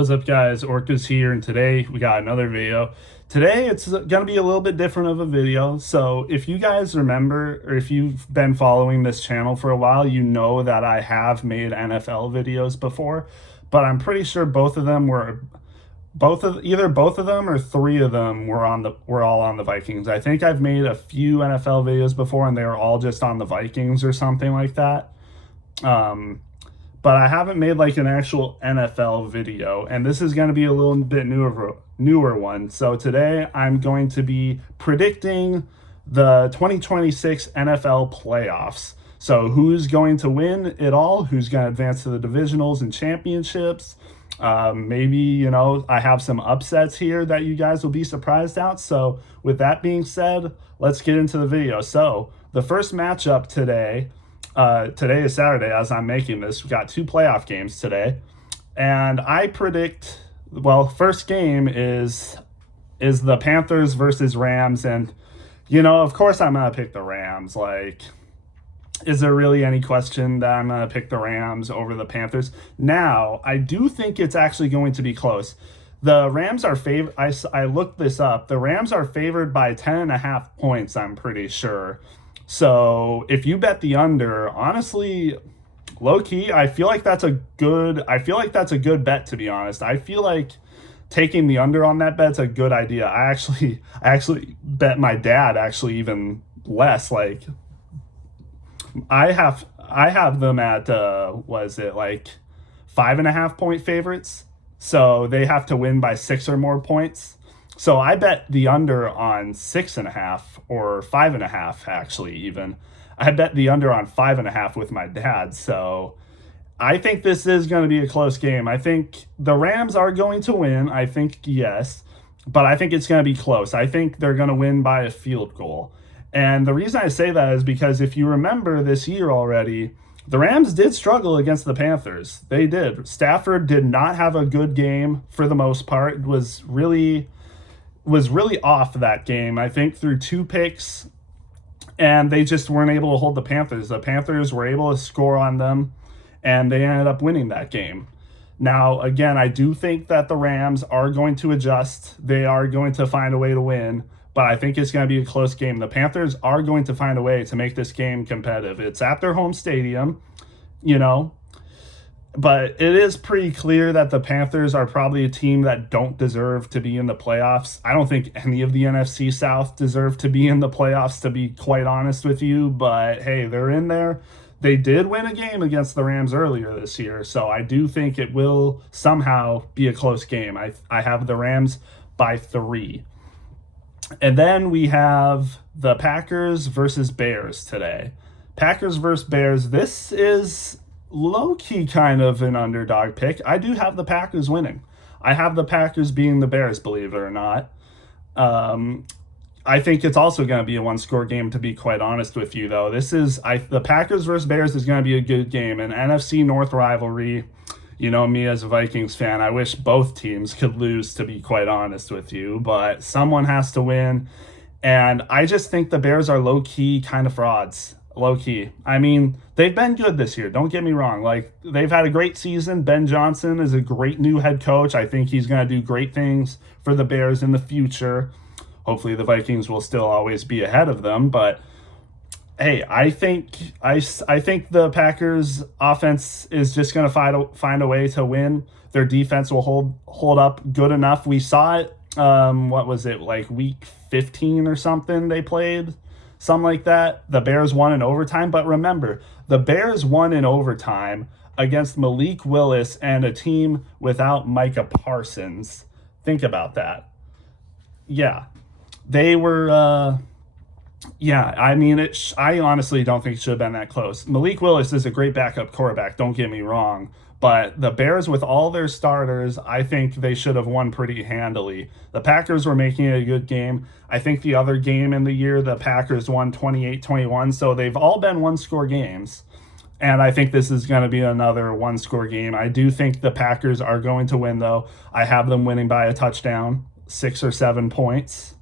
What's up, guys? Orcas here, and today we got another video. Today it's gonna be a little bit different of a video. So if you guys remember, or if you've been following this channel for a while, you know that I have made NFL videos before, but I'm pretty sure both of them were either both of them or three of them were all on the Vikings. I think I've made a few NFL videos before, and they were all just on the Vikings or something like that. But I haven't made like an actual NFL video, and this is going to be a little bit newer one. So today I'm going to be predicting the 2026 NFL playoffs. So who's going to win it all? Who's going to advance to the divisionals and championships? Maybe, I have some upsets here that you guys will be surprised at. So with that being said, let's get into the video. So the first matchup today is Saturday as I'm making this. We got two playoff games today. And I predict, first game is the Panthers versus Rams. And, of course I'm going to pick the Rams. Like, is there really any question that I'm going to pick the Rams over the Panthers? Now, I do think it's actually going to be close. The Rams are favored. I looked this up. The Rams are favored by 10.5 points, I'm pretty sure. So if you bet the under, honestly, low key, I feel like that's a good bet, to be honest. I feel like taking the under on that bet's a good idea. I actually bet my dad actually even less. Like, I have them at was it like 5.5 point favorites? So they have to win by 6 or more points. So I bet the under on 6.5 or 5.5, actually, even. I bet the under on 5.5 with my dad. So I think this is going to be a close game. I think the Rams are going to win. I think, yes. But I think it's going to be close. I think they're going to win by a field goal. And the reason I say that is because if you remember this year already, the Rams did struggle against the Panthers. They did. Stafford did not have a good game for the most part. It was really off that game. I think through 2 picks, and they just weren't able to hold the Panthers. The Panthers were able to score on them, and they ended up winning that game. Now, again, I do think that the Rams are going to adjust. They are going to find a way to win, but I think it's going to be a close game. The Panthers are going to find a way to make this game competitive. It's at their home stadium, but it is pretty clear that the Panthers are probably a team that don't deserve to be in the playoffs. I don't think any of the NFC South deserve to be in the playoffs, to be quite honest with you. But hey, they're in there. They did win a game against the Rams earlier this year, so I do think it will somehow be a close game. I have the Rams by 3. And then we have the Packers versus Bears today. Packers versus Bears. This is low-key kind of an underdog pick. I do have the Packers winning. I have the Packers beating the Bears, believe it or not. I think it's also going to be a one-score game, to be quite honest with you, though. The Packers versus Bears is going to be a good game. An NFC North rivalry. Me as a Vikings fan, I wish both teams could lose, to be quite honest with you. But someone has to win. And I just think the Bears are low-key kind of frauds. Low-key. I mean, they've been good this year. Don't get me wrong. Like, they've had a great season. Ben Johnson is a great new head coach. I think he's going to do great things for the Bears in the future. Hopefully the Vikings will still always be ahead of them. But, hey, I think the Packers offense is just going to find a way to win. Their defense will hold up good enough. We saw it, what was it, like week 15 or something they played? Something like that. The Bears won in overtime. But remember, the Bears won in overtime against Malik Willis and a team without Micah Parsons. Think about that. Yeah. They were, I mean, I honestly don't think it should have been that close. Malik Willis is a great backup quarterback, don't get me wrong. But the Bears, with all their starters, I think they should have won pretty handily. The Packers were making it a good game. I think the other game in the year, the Packers won 28-21. So they've all been one-score games. And I think this is going to be another one-score game. I do think the Packers are going to win, though. I have them winning by a touchdown, 6 or 7 points.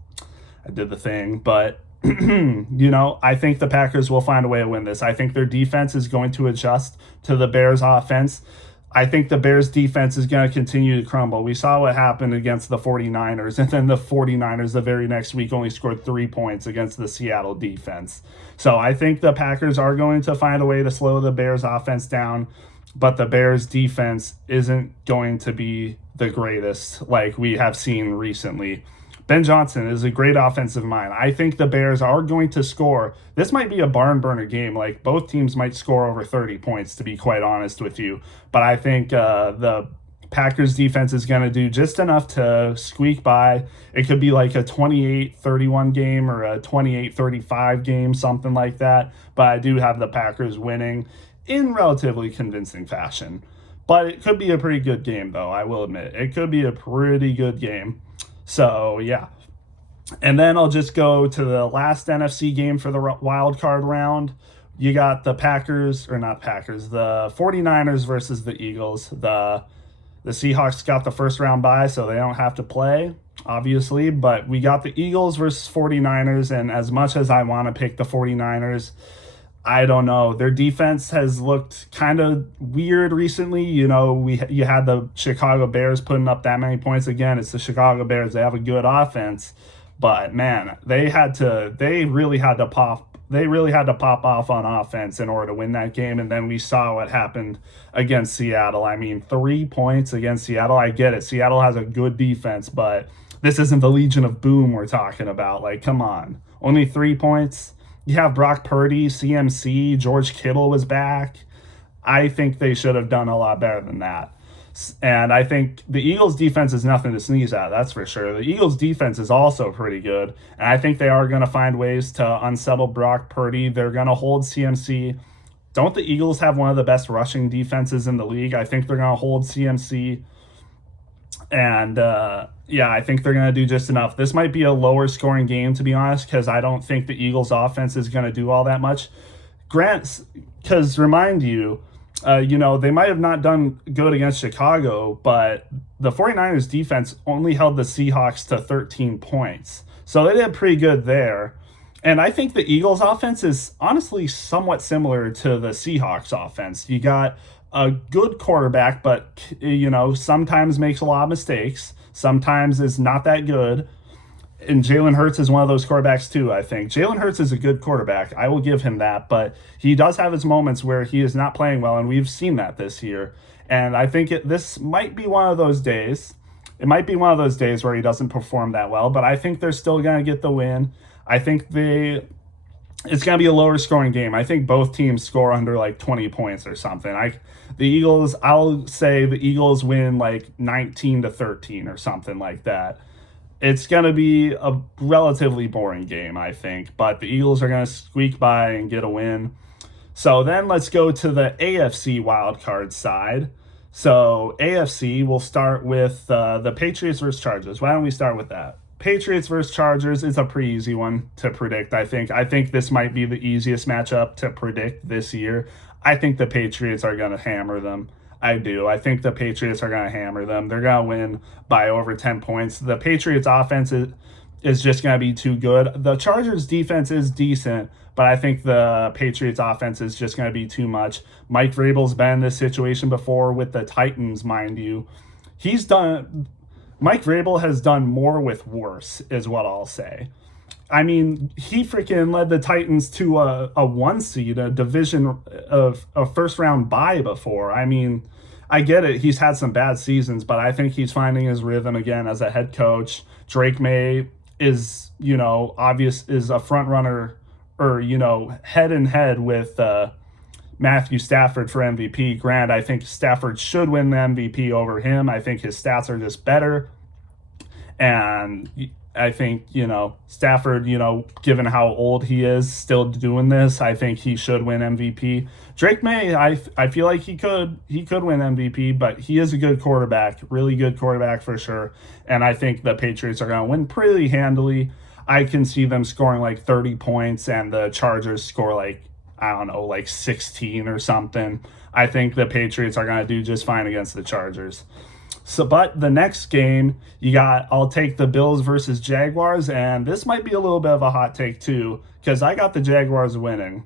I did the thing, but I think the Packers will find a way to win this. I think their defense is going to adjust to the Bears' offense. I think the Bears defense is going to continue to crumble. We saw what happened against the 49ers, and then the 49ers the very next week only scored 3 points against the Seattle defense. So I think the Packers are going to find a way to slow the Bears offense down, but the Bears defense isn't going to be the greatest like we have seen recently. Ben Johnson is a great offensive mind. I think the Bears are going to score. This might be a barn burner game. Like, both teams might score over 30 points, to be quite honest with you. But I think the Packers defense is going to do just enough to squeak by. It could be like a 28-31 game or a 28-35 game, something like that. But I do have the Packers winning in relatively convincing fashion. But it could be a pretty good game, though, I will admit. It could be a pretty good game. So, yeah. And then I'll just go to the last NFC game for the wild card round. You got the Packers, or not Packers, the 49ers versus the Eagles. The Seahawks got the first round bye, so they don't have to play, obviously. But we got the Eagles versus 49ers, and as much as I want to pick the 49ers, I don't know. Their defense has looked kind of weird recently. You know, you had the Chicago Bears putting up that many points again. It's the Chicago Bears. They have a good offense, but man, they really had to pop off on offense in order to win that game. And then we saw what happened against Seattle. I mean, 3 points against Seattle. I get it. Seattle has a good defense, but this isn't the Legion of Boom we're talking about. Like, come on. Only 3 points. You have Brock Purdy, CMC, George Kittle was back. I think they should have done a lot better than that. And I think the Eagles' defense is nothing to sneeze at, that's for sure. The Eagles' defense is also pretty good. And I think they are going to find ways to unsettle Brock Purdy. They're going to hold CMC. Don't the Eagles have one of the best rushing defenses in the league? I think they're going to hold CMC. And, yeah, I think they're going to do just enough. This might be a lower scoring game, to be honest, because I don't think the Eagles offense is going to do all that much. Because remind you, they might have not done good against Chicago, but the 49ers defense only held the Seahawks to 13 points. So they did pretty good there. And I think the Eagles offense is honestly somewhat similar to the Seahawks offense. You got a good quarterback, but, sometimes makes a lot of mistakes. Sometimes is not that good. And Jalen Hurts is one of those quarterbacks too, I think. Jalen Hurts is a good quarterback. I will give him that. But he does have his moments where he is not playing well, and we've seen that this year. And I think this might be one of those days. It might be one of those days where he doesn't perform that well, but I think they're still going to get the win. I think it's going to be a lower scoring game. I think both teams score under like 20 points or something. I'll say the Eagles win like 19-13 or something like that. It's going to be a relatively boring game, I think, but the Eagles are going to squeak by and get a win. So then let's go to the AFC wildcard side. So AFC, we'll start with the Patriots versus Chargers. Why don't we start with that? Patriots versus Chargers is a pretty easy one to predict, I think. I think this might be the easiest matchup to predict this year. I think the Patriots are going to hammer them. I do. I think the Patriots are going to hammer them. They're going to win by over 10 points. The Patriots offense is just going to be too good. The Chargers defense is decent, but I think the Patriots offense is just going to be too much. Mike Vrabel's been in this situation before with the Titans, mind you. Mike Vrabel has done more with worse, is what I'll say. I mean, he freaking led the Titans to a 1 seed, a division of a first round bye before. I mean, I get it. He's had some bad seasons, but I think he's finding his rhythm again as a head coach. Drake May is, is a front runner or, head and head with Matthew Stafford for MVP. Grant, I think Stafford should win the MVP over him. I think his stats are just better. And I think, Stafford, given how old he is, still doing this, I think he should win MVP. Drake May, I feel like he could win MVP, but he is a good quarterback, really good quarterback for sure. And I think the Patriots are going to win pretty handily. I can see them scoring like 30 points and the Chargers score like 16 or something. I think the Patriots are going to do just fine against the Chargers. So, but the next game, I'll take the Bills versus Jaguars, and this might be a little bit of a hot take too, because I got the Jaguars winning.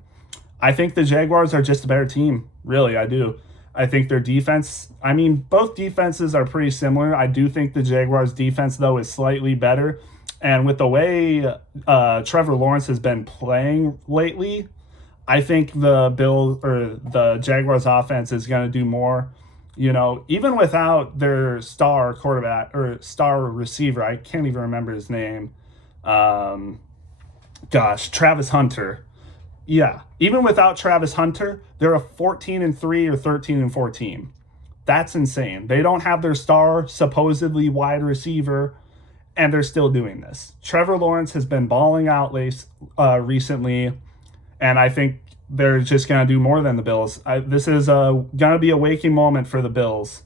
I think the Jaguars are just a better team. Really, I do. I think their defense, I mean, both defenses are pretty similar. I do think the Jaguars' defense, though, is slightly better. And with the way Trevor Lawrence has been playing lately, I think the Jaguars' offense is going to do more. Even without their star quarterback or star receiver, I can't even remember his name. Travis Hunter. Yeah, even without Travis Hunter, they're a 14-3 or 13-4 team. That's insane. They don't have their star, supposedly wide receiver, and they're still doing this. Trevor Lawrence has been balling out recently, and I think they're just going to do more than the Bills. This is going to be a waking moment for the Bills.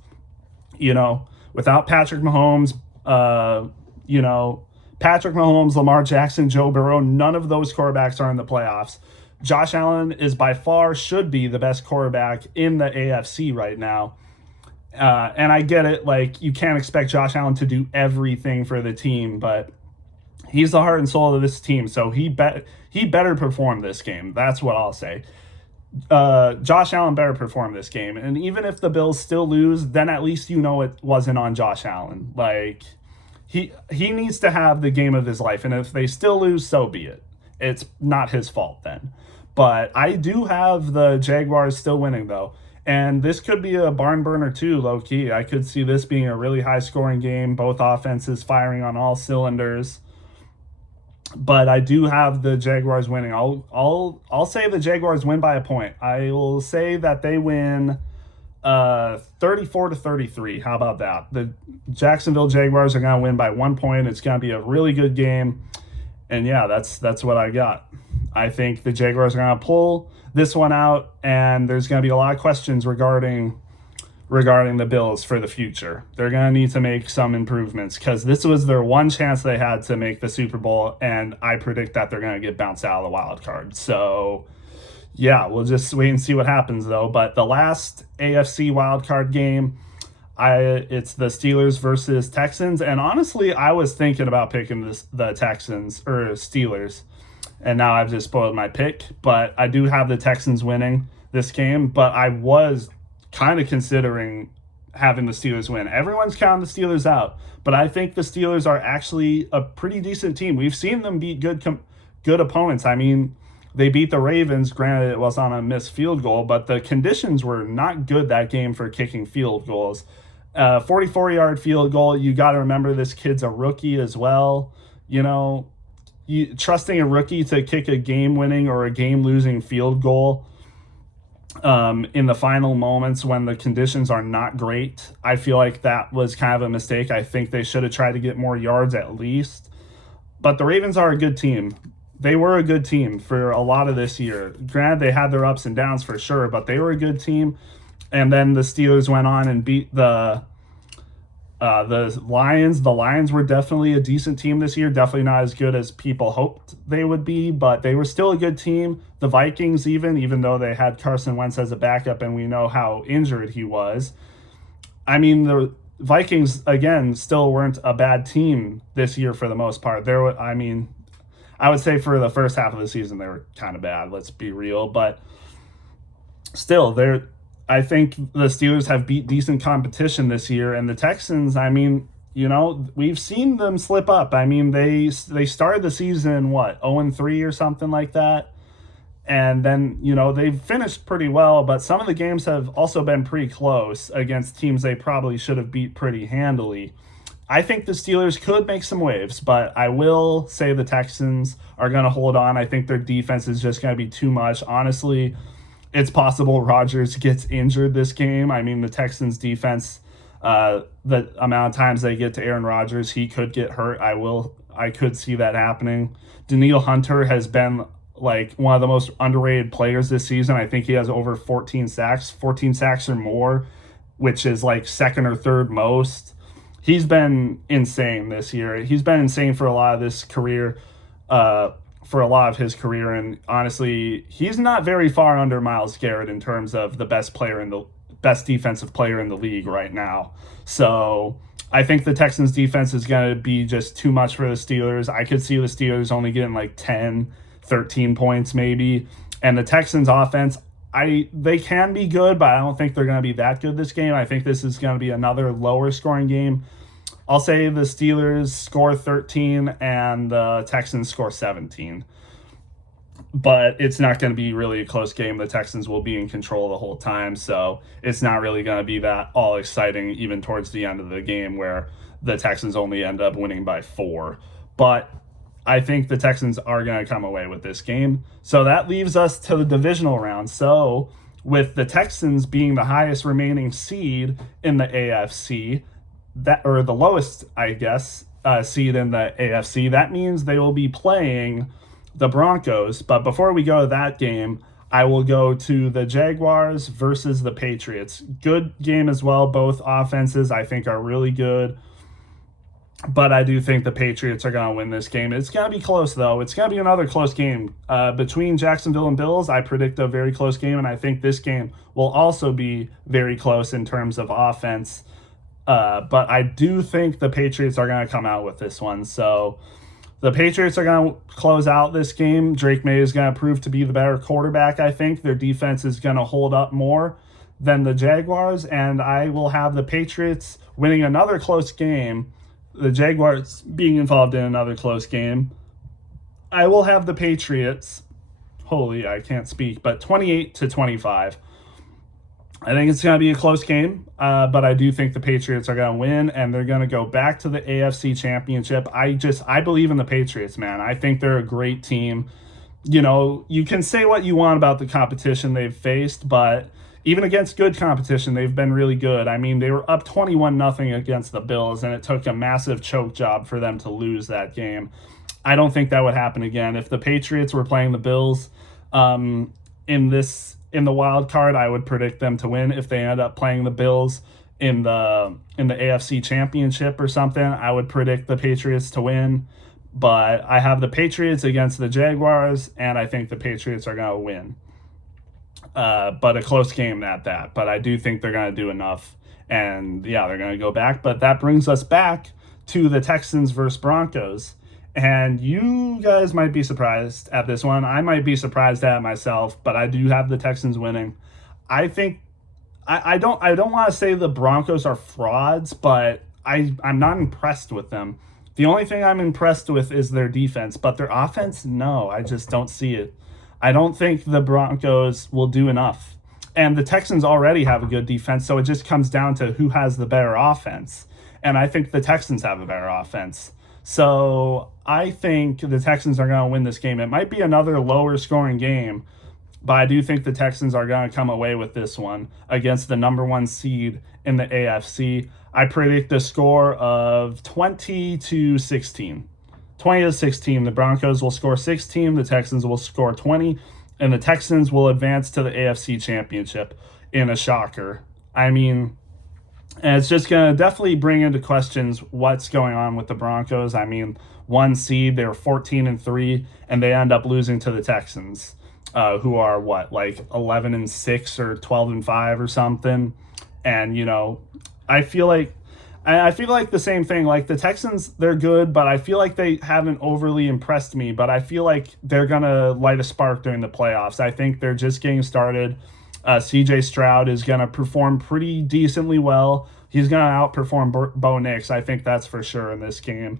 Without Patrick Mahomes, Patrick Mahomes, Lamar Jackson, Joe Burrow, none of those quarterbacks are in the playoffs. Josh Allen is by far should be the best quarterback in the AFC right now. And I get it, like, you can't expect Josh Allen to do everything for the team, but he's the heart and soul of this team, so he better perform this game. That's what I'll say. Josh Allen better perform this game. And even if the Bills still lose, then at least it wasn't on Josh Allen. Like, he needs to have the game of his life, and if they still lose, so be it. It's not his fault then. But I do have the Jaguars still winning, though. And this could be a barn burner too, low key. I could see this being a really high scoring game, both offenses firing on all cylinders. But I do have the Jaguars winning. I'll say the Jaguars win by a point. I will say that they win 34-33. How about that? The Jacksonville Jaguars are going to win by 1 point. It's going to be a really good game. And yeah, that's what I got. I think the Jaguars are going to pull this one out, and there's going to be a lot of questions regarding the Bills for the future. They're going to need to make some improvements because this was their one chance they had to make the Super Bowl, and I predict that they're going to get bounced out of the wild card. So, yeah, we'll just wait and see what happens, though. But the last AFC wild card game, it's the Steelers versus Texans, and honestly, I was thinking about picking the Texans or Steelers, and now I've just spoiled my pick. But I do have the Texans winning this game, but I was kind of considering having the Steelers win. Everyone's counting the Steelers out, but I think the Steelers are actually a pretty decent team. We've seen them beat good opponents. I mean, they beat the Ravens. Granted, it was on a missed field goal, but the conditions were not good that game for kicking field goals. 44-yard field goal. You got to remember this kid's a rookie as well. Trusting a rookie to kick a game-winning or a game-losing field goal in the final moments when the conditions are not great, I feel like that was kind of a mistake. I think they should have tried to get more yards at least. But the Ravens are a good team. They were a good team for a lot of this year. Granted, they had their ups and downs for sure, but they were a good team. And then the Steelers went on and beat the Lions. The Lions were definitely a decent team this year. Definitely not as good as people hoped they would be, but they were still a good team. The Vikings, even though they had Carson Wentz as a backup and we know how injured he was. I mean, the Vikings, again, still weren't a bad team this year for the most part. I would say for the first half of the season, they were kind of bad. Let's be real. But still, I think the Steelers have beat decent competition this year, and the Texans, we've seen them slip up. I mean, they started the season, 0-3 or something like that, and then, they've finished pretty well, but some of the games have also been pretty close against teams they probably should have beat pretty handily. I think the Steelers could make some waves, but I will say the Texans are going to hold on. I think their defense is just going to be too much. Honestly, it's possible Rodgers gets injured this game. I mean, the Texans defense, the amount of times they get to Aaron Rodgers, he could get hurt. I could see that happening. Danielle Hunter has been like one of the most underrated players this season. I think he has over 14 sacks or more, which is like second or third most. He's been insane this year. He's been insane for a lot of his career, and honestly, he's not very far under Myles Garrett in terms of the best defensive player in the league right now. So I think the Texans defense is going to be just too much for the Steelers. I could see the Steelers only getting like 10, 13 points maybe. And the Texans offense, They can be good, but I don't think they're going to be that good this game. I think this is going to be another lower scoring game. I'll say the Steelers score 13 and the Texans score 17. But it's not going to be really a close game. The Texans will be in control the whole time, so it's not really going to be that all exciting even towards the end of the game where the Texans only end up winning by 4. But I think the Texans are going to come away with this game. So that leaves us to the divisional round. So with the Texans being the highest remaining seed in the AFC, or the lowest, I guess, seed in the AFC, that means they will be playing the Broncos. But before we go to that game, I will go to the Jaguars versus the Patriots. Good game as well. Both offenses, I think, are really good. But I do think the Patriots are going to win this game. It's going to be close, though. It's going to be another close game. Between Jacksonville and Bills, I predict a very close game, and I think this game will also be very close in terms of offense. But I do think the Patriots are going to come out with this one. So the Patriots are going to close out this game. Drake May is going to prove to be the better quarterback, I think. Their defense is going to hold up more than the Jaguars, and I will have the Patriots winning another close game. The Jaguars being involved in another close game. I will have the Patriots, I can't speak, but 28-25. I think it's going to be a close game, but I do think the Patriots are going to win, and they're going to go back to the AFC Championship. I believe in the Patriots, man. I think they're a great team. You know, you can say what you want about the competition they've faced, but even against good competition, they've been really good. I mean, they were up 21-0 against the Bills, and it took a massive choke job for them to lose that game. I don't think that would happen again. If the Patriots were playing the Bills in the wild card, I would predict them to win. If they end up playing the Bills in the AFC Championship or something, I would predict the Patriots to win. But I have the Patriots against the Jaguars, and I think the Patriots are going to win. But a close game at that. But I do think they're going to do enough. And yeah, they're going to go back. But that brings us back to the Texans versus Broncos. And you guys might be surprised at this one. I might be surprised at myself, but I do have the Texans winning. I think I don't want to say the Broncos are frauds, but I'm not impressed with them. The only thing I'm impressed with is their defense, but their offense, no, I just don't see it. I don't think the Broncos will do enough. And the Texans already have a good defense, so it just comes down to who has the better offense. And I think the Texans have a better offense. So I think the Texans are going to win this game. It might be another lower scoring game, but I do think the Texans are going to come away with this one against the number 1 seed in the AFC. I predict a score of 20-16. 20-16. The Broncos will score 16. The Texans will score 20. And the Texans will advance to the AFC Championship in a shocker. I mean, and it's just going to definitely bring into questions what's going on with the Broncos. I mean, 1 seed, they were 14-3, and they end up losing to the Texans, who are 11-6 or 12-5 or something. And, you know, I feel like the same thing. Like, the Texans, they're good, but I feel like they haven't overly impressed me. But I feel like they're going to light a spark during the playoffs. I think they're just getting started. CJ Stroud is going to perform pretty decently well. He's going to outperform Bo Nix. I think that's for sure in this game.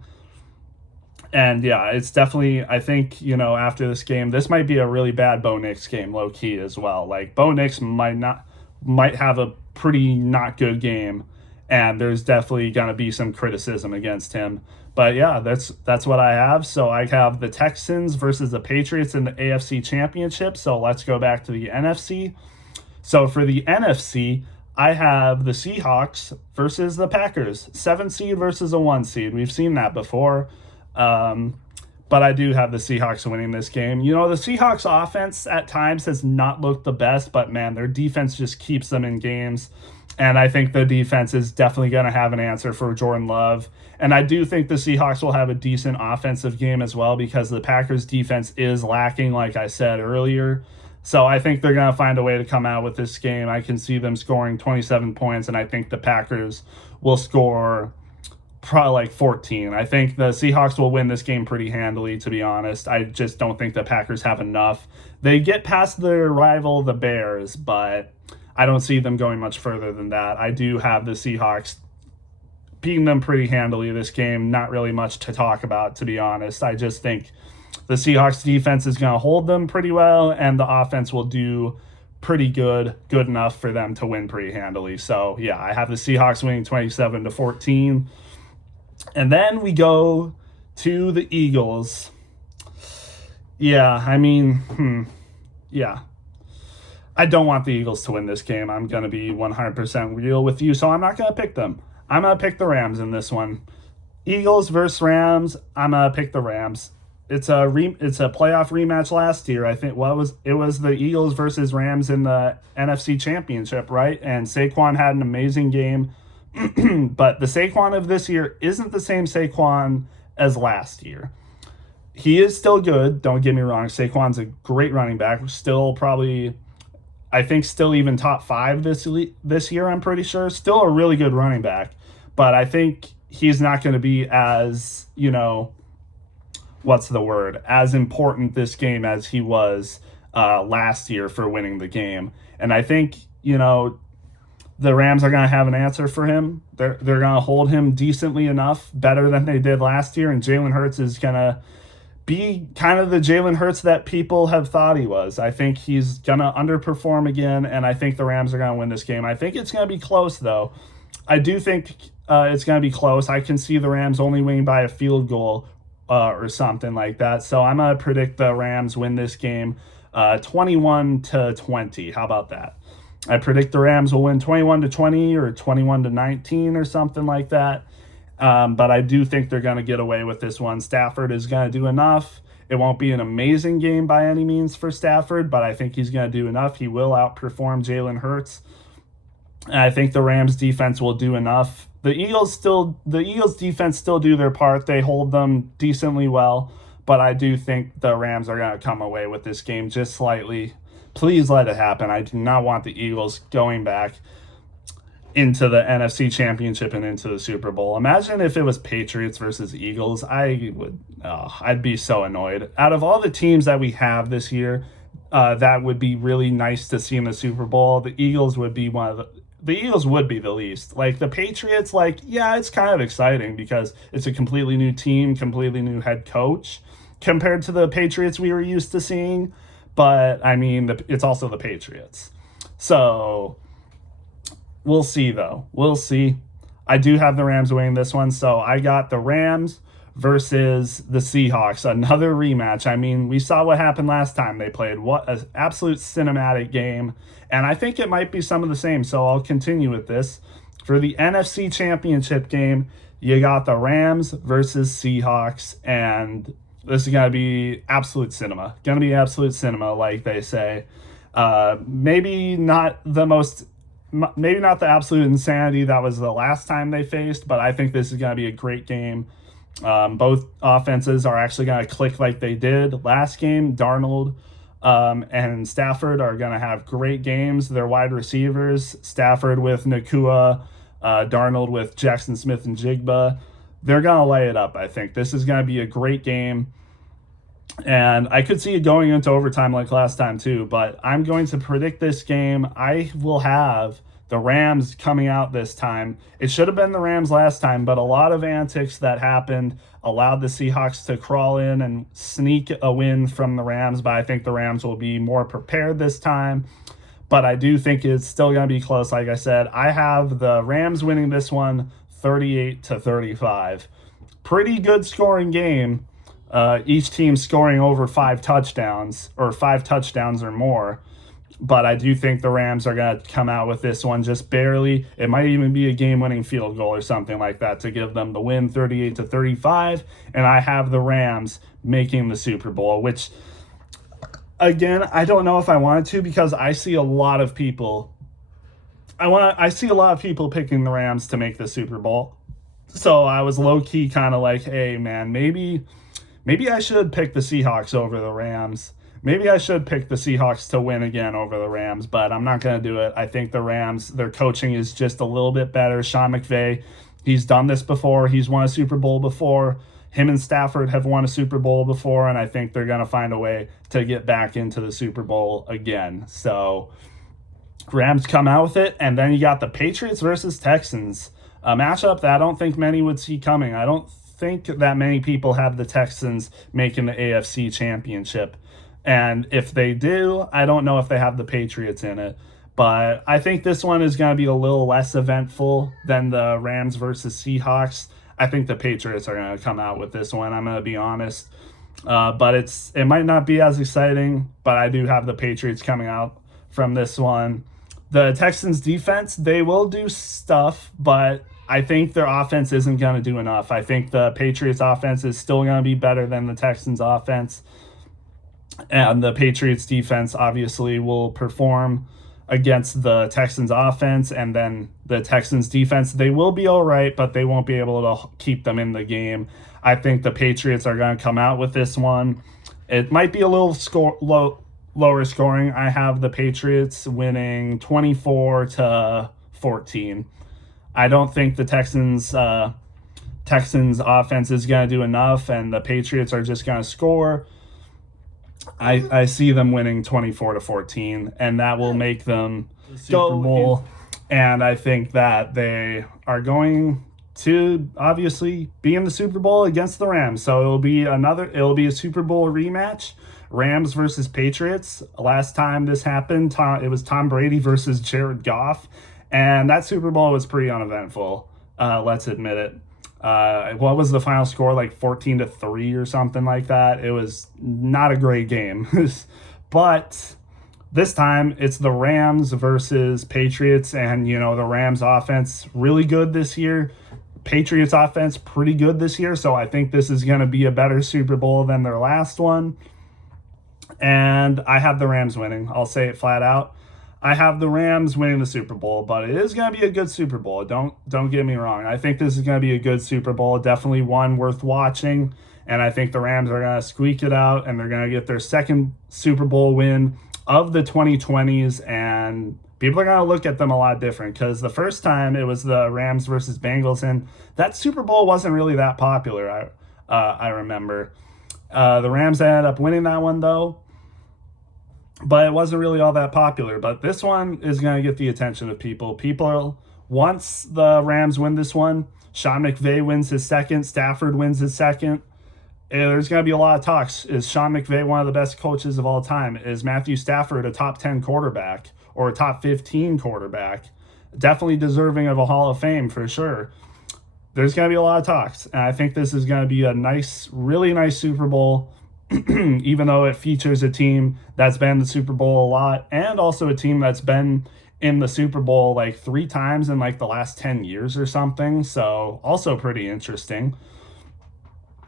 And yeah, it's definitely, I think, you know, after this game, this might be a really bad Bo Nix game, low key as well. Like, Bo Nix might have a pretty not good game. And there's definitely going to be some criticism against him. But yeah, that's what I have. So I have the Texans versus the Patriots in the AFC Championship. So let's go back to the NFC. So for the NFC, I have the Seahawks versus the Packers. 7 seed versus a 1 seed. We've seen that before. But I do have the Seahawks winning this game. You know, the Seahawks offense at times has not looked the best, but man, their defense just keeps them in games. And I think the defense is definitely going to have an answer for Jordan Love. And I do think the Seahawks will have a decent offensive game as well because the Packers defense is lacking, like I said earlier. So I think they're going to find a way to come out with this game. I can see them scoring 27 points, and I think the Packers will score probably like 14. I think the Seahawks will win this game pretty handily, to be honest. I just don't think the Packers have enough. They get past their rival, the Bears, but I don't see them going much further than that. I do have the Seahawks beating them pretty handily this game. Not really much to talk about, to be honest. I just think the Seahawks defense is going to hold them pretty well, and the offense will do pretty good enough for them to win pretty handily. So yeah, I have the Seahawks winning 27-14. And then we go to the Eagles. Yeah, I mean, yeah. I don't want the Eagles to win this game. I'm going to be 100% real with you, so I'm not going to pick them. I'm going to pick the Rams in this one. Eagles versus Rams, I'm going to pick the Rams. It's a playoff rematch last year. I think it was the Eagles versus Rams in the NFC Championship, right? And Saquon had an amazing game. But the Saquon of this year isn't the same Saquon as last year. He is still good, don't get me wrong. Saquon's a great running back. Still probably, I think still even top 5 this year, I'm pretty sure. Still a really good running back. But I think he's not going to be as, as important this game as he was last year for winning the game. And I think, the Rams are going to have an answer for him. They're going to hold him decently enough, better than they did last year, and Jalen Hurts is going to be kind of the Jalen Hurts that people have thought he was. I think he's going to underperform again, and I think the Rams are going to win this game. I think it's going to be close, though. I do think it's going to be close. I can see the Rams only winning by a field goal or something like that. So I'm going to predict the Rams win this game 21-20. How about that? I predict the Rams will win 21-20 or 21-19 or something like that. But I do think they're going to get away with this one. Stafford is going to do enough. It won't be an amazing game by any means for Stafford, but I think he's going to do enough. He will outperform Jalen Hurts. And I think the Rams defense will do enough. The Eagles defense still do their part. They hold them decently well, but I do think the Rams are going to come away with this game just slightly. Please let it happen. I do not want the Eagles going back into the NFC Championship and into the Super Bowl. Imagine if it was Patriots versus Eagles. I'd be so annoyed. Out of all the teams that we have this year, that would be really nice to see in the Super Bowl. The Eagles would be the least. Like the Patriots, it's kind of exciting because it's a completely new team, completely new head coach compared to the Patriots we were used to seeing. But, I mean, it's also the Patriots. So, we'll see, though. We'll see. I do have the Rams winning this one. So, I got the Rams versus the Seahawks. Another rematch. I mean, we saw what happened last time they played. What an absolute cinematic game. And I think it might be some of the same. So, I'll continue with this. For the NFC Championship game, you got the Rams versus Seahawks. And this is going to be absolute cinema. Going to be absolute cinema, like they say. Maybe not the absolute insanity that was the last time they faced, but I think this is going to be a great game. Both offenses are actually going to click like they did last game. Darnold and Stafford are going to have great games. They're wide receivers. Stafford with Nakua, Darnold with Jackson Smith and Jigba. They're going to lay it up, I think. This is going to be a great game. And I could see it going into overtime like last time too, but I'm going to predict this game. I will have the Rams coming out this time. It should have been the Rams last time, but a lot of antics that happened allowed the Seahawks to crawl in and sneak a win from the Rams, but I think the Rams will be more prepared this time. But I do think it's still going to be close. Like I said, I have the Rams winning this one 38-35. Pretty good scoring game. Each team scoring over 5 touchdowns or more. But I do think the Rams are going to come out with this one just barely. It might even be a game-winning field goal or something like that to give them the win 38-35. And I have the Rams making the Super Bowl, which, again, I don't know if I wanted to because I see a lot of people picking the Rams to make the Super Bowl. So I was low-key kind of like, hey, man, maybe I should pick the Seahawks over the Rams. Maybe I should pick the Seahawks to win again over the Rams, but I'm not going to do it. I think the Rams, their coaching is just a little bit better. Sean McVay, He's done this before. He's won a Super Bowl before. Him and Stafford have won a Super Bowl before, and I think they're going to find a way to get back into the Super Bowl again. So Rams come out with it, and then you got the Patriots versus Texans, a matchup that I don't think many would see coming. I don't think that many people have the Texans making the AFC Championship. And if they do, I don't know if they have the Patriots in it. But I think this one is going to be a little less eventful than the Rams versus Seahawks. I think the Patriots are going to come out with this one. I'm going to be honest. But it might not be as exciting, but I do have the Patriots coming out from this one. The Texans defense, they will do stuff, but I think their offense isn't going to do enough. I think the Patriots offense is still going to be better than the Texans offense. And the Patriots defense obviously will perform against the Texans offense, and then the Texans defense, they will be all right, but they won't be able to keep them in the game. I think the Patriots are going to come out with this one. It might be a little lower scoring. I have the Patriots winning 24-14. I don't think the Texans offense is going to do enough, and the Patriots are just going to score. I see them winning 24-14, and that will make them the Super Bowl. And I think that they are going to obviously be in the Super Bowl against the Rams. So it'll be a Super Bowl rematch, Rams versus Patriots. Last time this happened, it was Tom Brady versus Jared Goff, and that Super Bowl was pretty uneventful. Let's admit it. What was the final score, like 14-3 or something like that? It was not a great game. But this time it's the Rams versus Patriots, and the Rams offense really good this year. Patriots offense pretty good this year, so I think this is going to be a better Super Bowl than their last one. And I have the Rams winning. I'll say it flat out. I have the Rams winning the Super Bowl, but it is going to be a good Super Bowl. Don't get me wrong. I think this is going to be a good Super Bowl, definitely one worth watching, and I think the Rams are going to squeak it out, and they're going to get their second Super Bowl win of the 2020s, and people are going to look at them a lot different, because the first time it was the Rams versus Bengals, and that Super Bowl wasn't really that popular, I remember. The Rams ended up winning that one, though, but it wasn't really all that popular. But this one is going to get the attention of people. Once the Rams win this one, Sean McVay wins his second, Stafford wins his second, there's going to be a lot of talks. Is Sean McVay one of the best coaches of all time? Is Matthew Stafford a top 10 quarterback or a top 15 quarterback? Definitely deserving of a Hall of Fame for sure. There's going to be a lot of talks, and I think this is going to be a really nice Super Bowl, even though it features a team that's been in the Super Bowl a lot, and also a team that's been in the Super Bowl like 3 times in like the last 10 years or something. So also pretty interesting.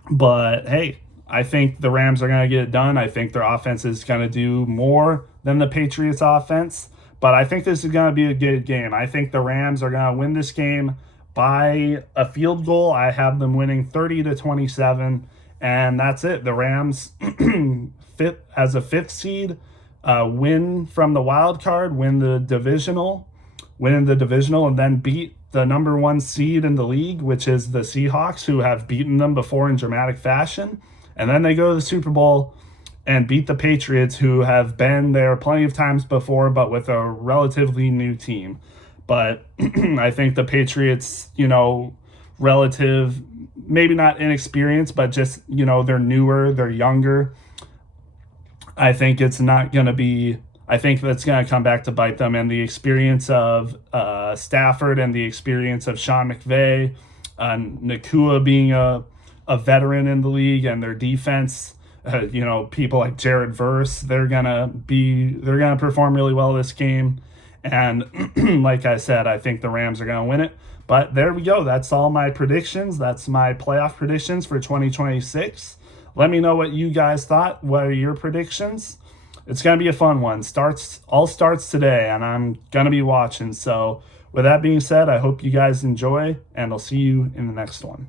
But hey, I think the Rams are going to get it done. I think their offense is going to do more than the Patriots offense, but I think this is going to be a good game. I think the Rams are going to win this game by a field goal. I have them winning 30-27. And that's it. The Rams, as a 5th seed, win from the wild card, win in the divisional, and then beat the number 1 seed in the league, which is the Seahawks, who have beaten them before in dramatic fashion. And then they go to the Super Bowl and beat the Patriots, who have been there plenty of times before, but with a relatively new team. But I think the Patriots, maybe not inexperienced, but just, they're newer, they're younger. I think it's not going to be, I think that's going to come back to bite them. And the experience of Stafford and the experience of Sean McVay, Nakua being a veteran in the league, and their defense, people like Jared Verse, they're going to perform really well this game. And like I said, I think the Rams are going to win it. But there we go. That's all my predictions. That's my playoff predictions for 2026. Let me know what you guys thought. What are your predictions? It's going to be a fun one. All starts today, and I'm going to be watching. So with that being said, I hope you guys enjoy, and I'll see you in the next one.